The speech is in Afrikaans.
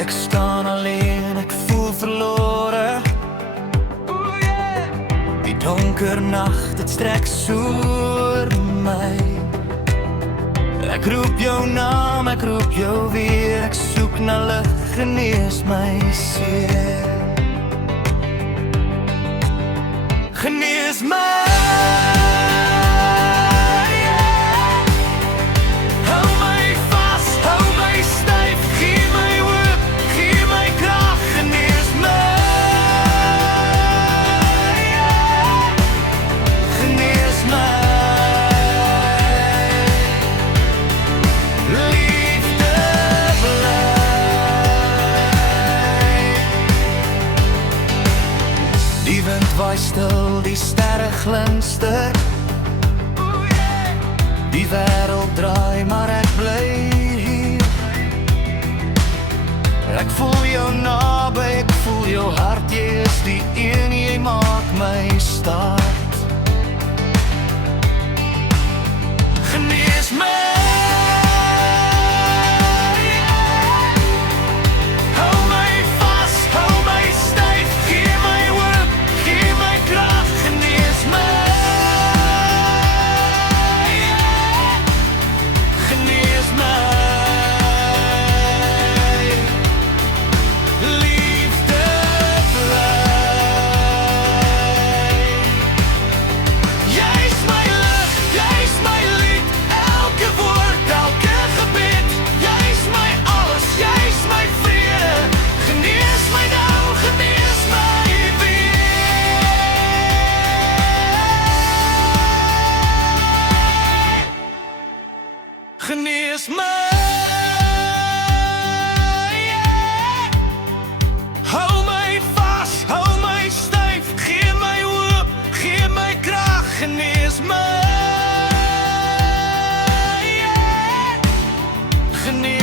Ek staan alleen, ek voel verlore. Die donker nacht, het strek soor my. Ek roep jou naam, ek roep jou weer. Ek soek na lig, genees my seer. Genees my. Die wind waai stil, die sterre glinster. Die wêreld draai, maar ek bly hier. Ek voel jou naby, ek voel jou hart. Jy is die een, jy maak my start. Genees my. Genees my. Hou my vas, hou my styf. Gee my hoop, gee my krag. Genees my. Genees